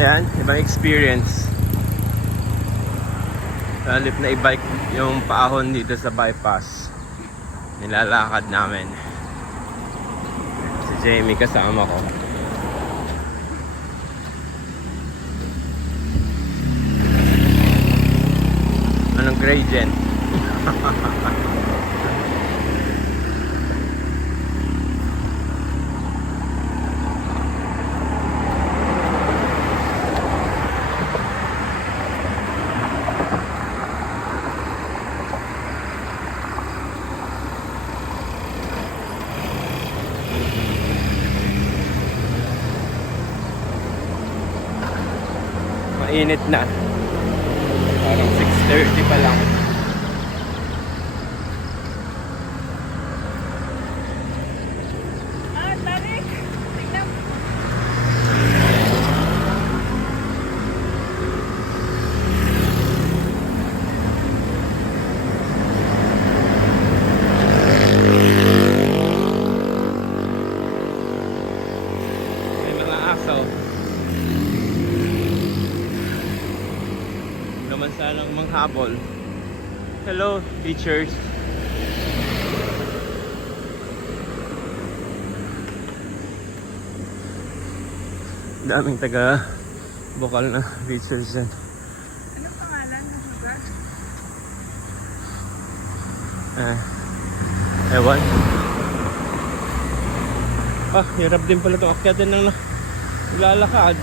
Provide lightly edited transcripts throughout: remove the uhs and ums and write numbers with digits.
Ayan, ibang experience. Halip na i-bike yung paahon dito sa bypass, nilalakad namin. Si Jamie kasama ko. Anong gradient? Mainit na. Parang 6:30 pa lang. Tarik! Tignan mo. May mga aso. Naman sanang manghabol. Hello, teachers. Daming taga bukal na teachers dyan. Ano pangalan ng lugar? Ewan. Hirap din pala itong akyatin ng lalakad.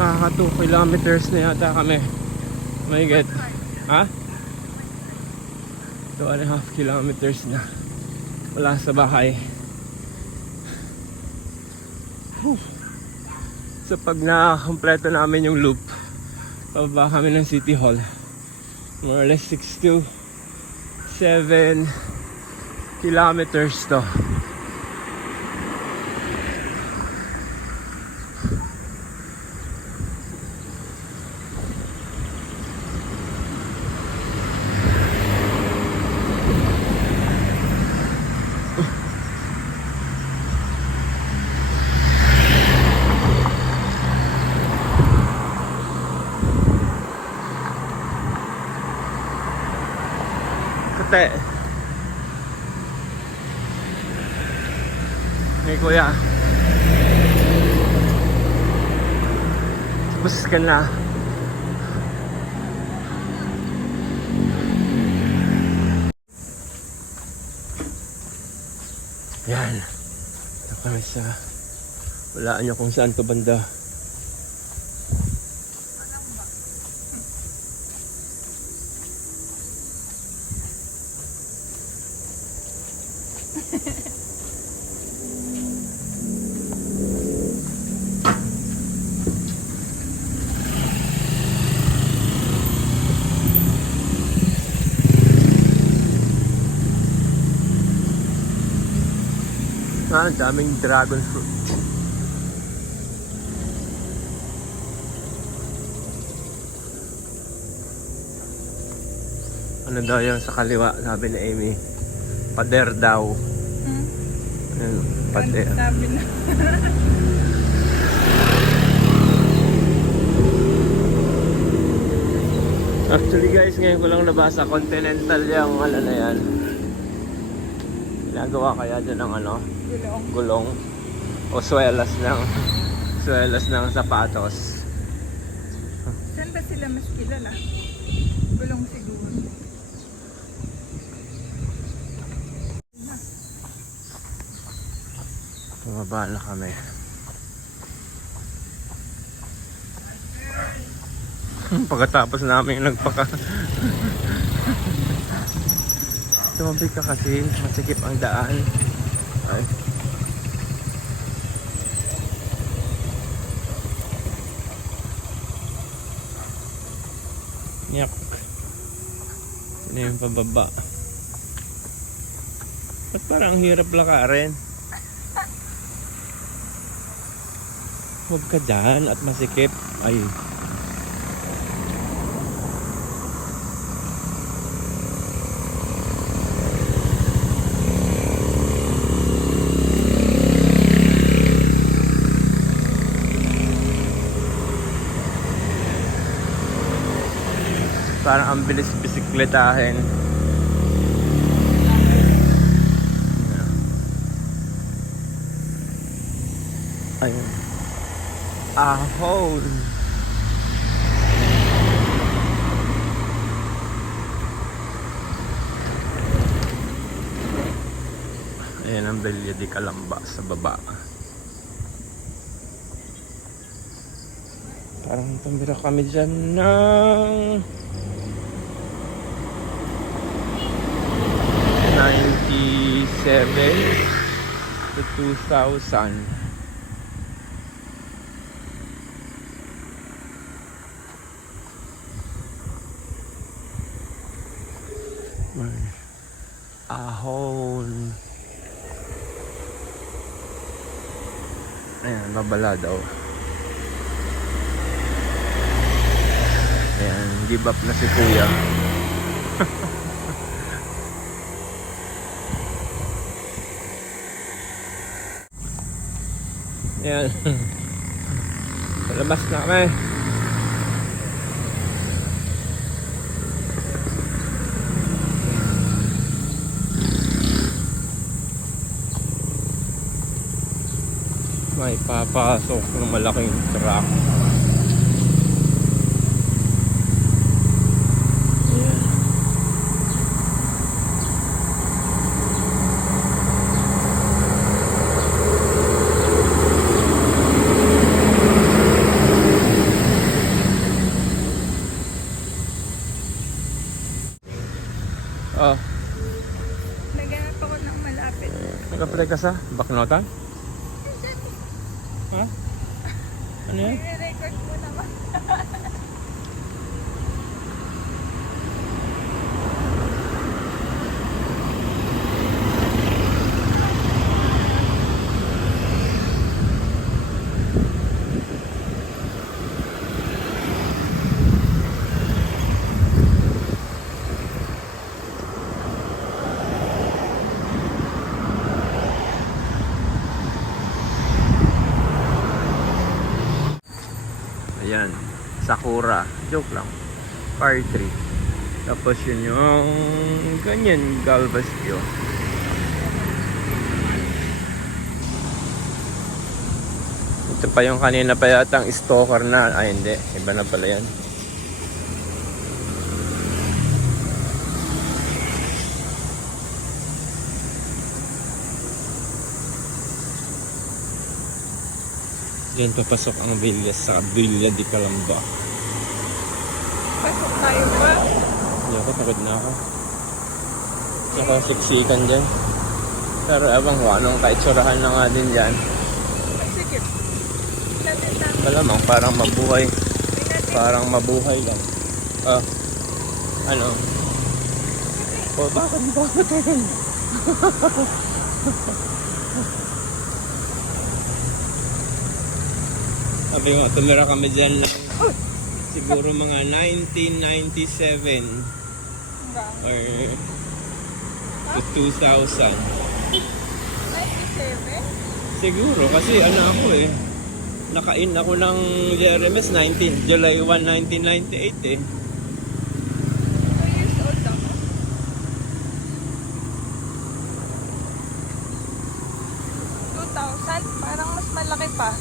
Nakaka 2 kilometers na yata kami. May get. Ha? 2.5 kilometers na. Wala sa bahay. So pag na-kompleto namin yung loop, pababa kami ng City Hall. More or less 6 to 7 kilometers to. Kate. Hey kuya. Tapos ka na. Yan. Ito kami sa walaan nyo kung saan to banda. Daming dragon fruit. Ano daw yung sa kaliwa, sabi ni Amy? Pader daw. Ano, pader. Sabi na. Actually guys, ngayon ko lang nabasa, Continental yung ano na yan. Ginagawa kaya dyan ng ano? Gulong. O swelas ng sapatos. Saan ba sila mas kilala? Gulong siguro. Bumaba na kami. Pagkatapos namin nagpaka tumabig ka kasi. Masikip ang daan. Ay. Yak. Ano yung pababa? Ba't parang ang hirap lakarin? Huwag ka dyan at masikip. Ay. Parang ang bilis bisikletahin. Ayun. Ahon. Ayan ang Villa de Calamba sa baba. Parang tumira kami dyan ng 97 to 2000. Ahon. Ayan, babala daw. Ayan, give up na si kuya. Ayan. Palabas na kami. May papasok ng malaking truck. Oh, Naghanap ako ng malapit. nag-apply ka sa Baknotan? Ha? Ano yan? I-record mo naman. Ayan, Sakura. Joke lang. Par 3. Tapos yun yung ganyan, Galveston. Ito pa yung kanina pa yata ang stalker na. Ay hindi, iba na pala yan. Diyan papasok ang villa sa Villa de Calamba. Pasok tayo ba? Hindi ako, takot na ako. Tsaka siksikan dyan. Pero abang ko, anong kaitsurahan na nga din dyan. Masikip. Natin na. Malamang parang mabuhay. Natin. Parang mabuhay lang. Ah, ano? Oh, bakit tayo? Sabi nga, tumira kami dyan ng siguro mga 1997 or to 2000. 97? Siguro, kasi ano ako eh. Naka-in ako ng JRMS July 1, 1998 eh. 2 years old ako. 2000? Parang mas malaki pa.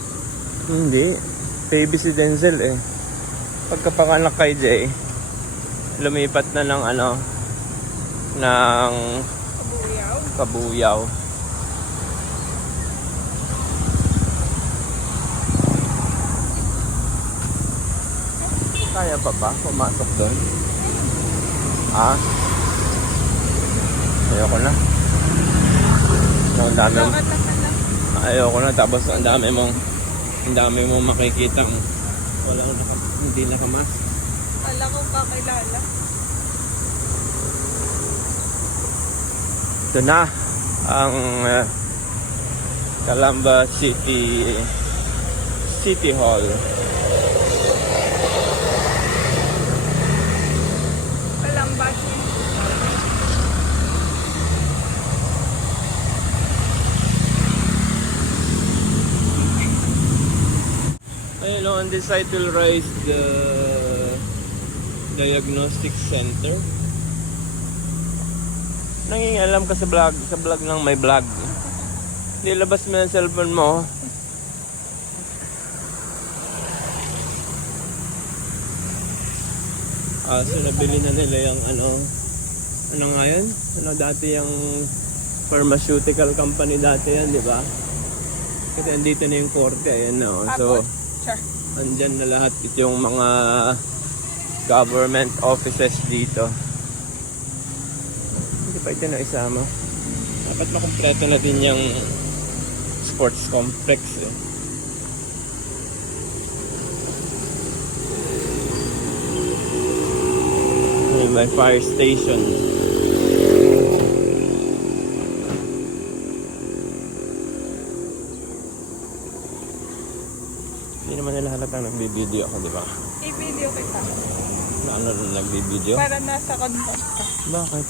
Hindi. Baby si Denzel eh. Pagkapanganak kay Jay, lumipat na ng ano, ng Kabuyaw. Kabuyaw. Kaya pa ba pumasok doon? Ah? Ayoko na. Ang dami mo. Bakit naman lang? Ayoko na. Tapos ang dami mong makikita. Hindi nakamas. Kala ko kakilala. Ito na ang Calamba City Hall. Walang bus. Ayun, on this side will rise the diagnostic center. Nangingialam ka sa vlog lang may vlog. Nilabas mo yung cellphone mo. So nabili na nila yung ano nga yun? Ano dati yung pharmaceutical company dati yan, di ba? Kasi andito na yung korte, ayan na. So, Sure. andyan na lahat yung mga government offices dito. Hindi pa ito na isama. Dapat makumpleto na din yung sports complex eh. May fire station. Hindi naman nila halatang nagbibideo ako, di ba? I-video kita. Na ano na nagbibideo? Para nasa contact ka. Bakit?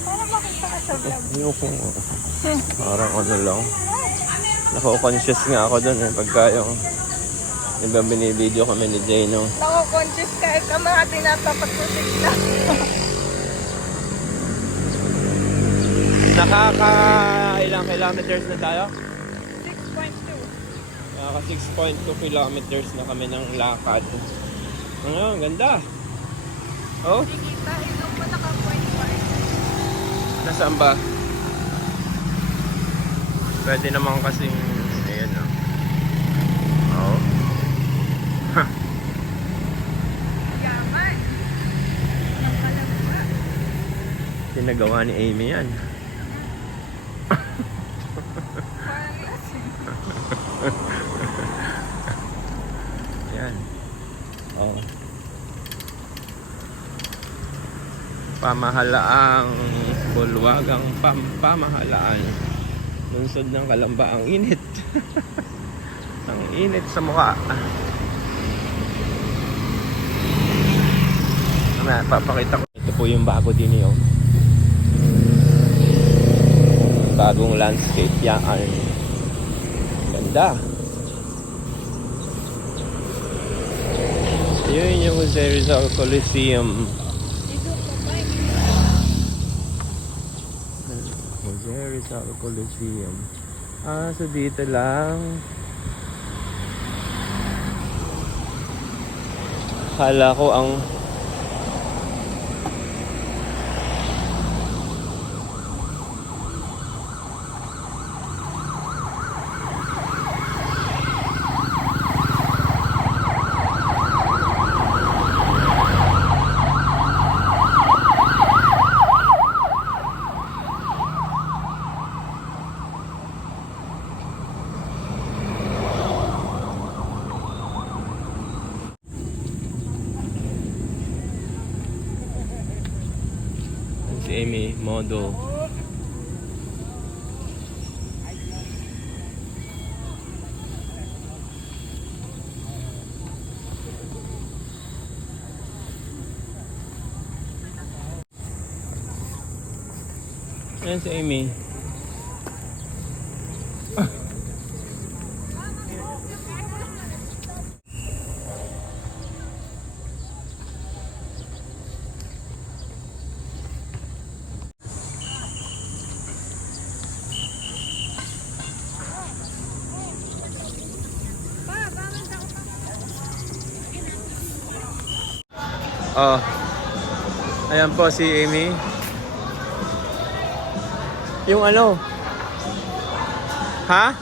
Para makita ka sa vlog. Ayoko. Parang ano lang. Nako-conscious nga ako dun eh. Pagka yung diba binibideo kami ni Jano. Nako-conscious ka sa mga tinatapatusik na. Ilang kilometers na tayo? 6.2. Nakaka 6.2 kilometers na kami ng lakad. Ang ganda. Oh, Kikita, ilong mo naka-point 5. nasaan ba? Pwede naman kasing ayan oh. Oh. Yaman. Ang kalamba. Pinagawa ni Amy yan. Parang lasing. Yan. Oh. Pamahalaang bulwagang pamahalaan. Lungsod ng Calamba, ang init. Ang init sa mukha. Papakita ko. Ito po yung bago din yun. Bagong landscape yan. Ganda. Yun yung Jose Rizal Coliseum. Dito pa ba? Jose Rizal Coliseum. So dito lang. Kala ko ang si Amy Modo. Ayan si Amy. Oh. Ayan po si Amy. Yung ano? Ha?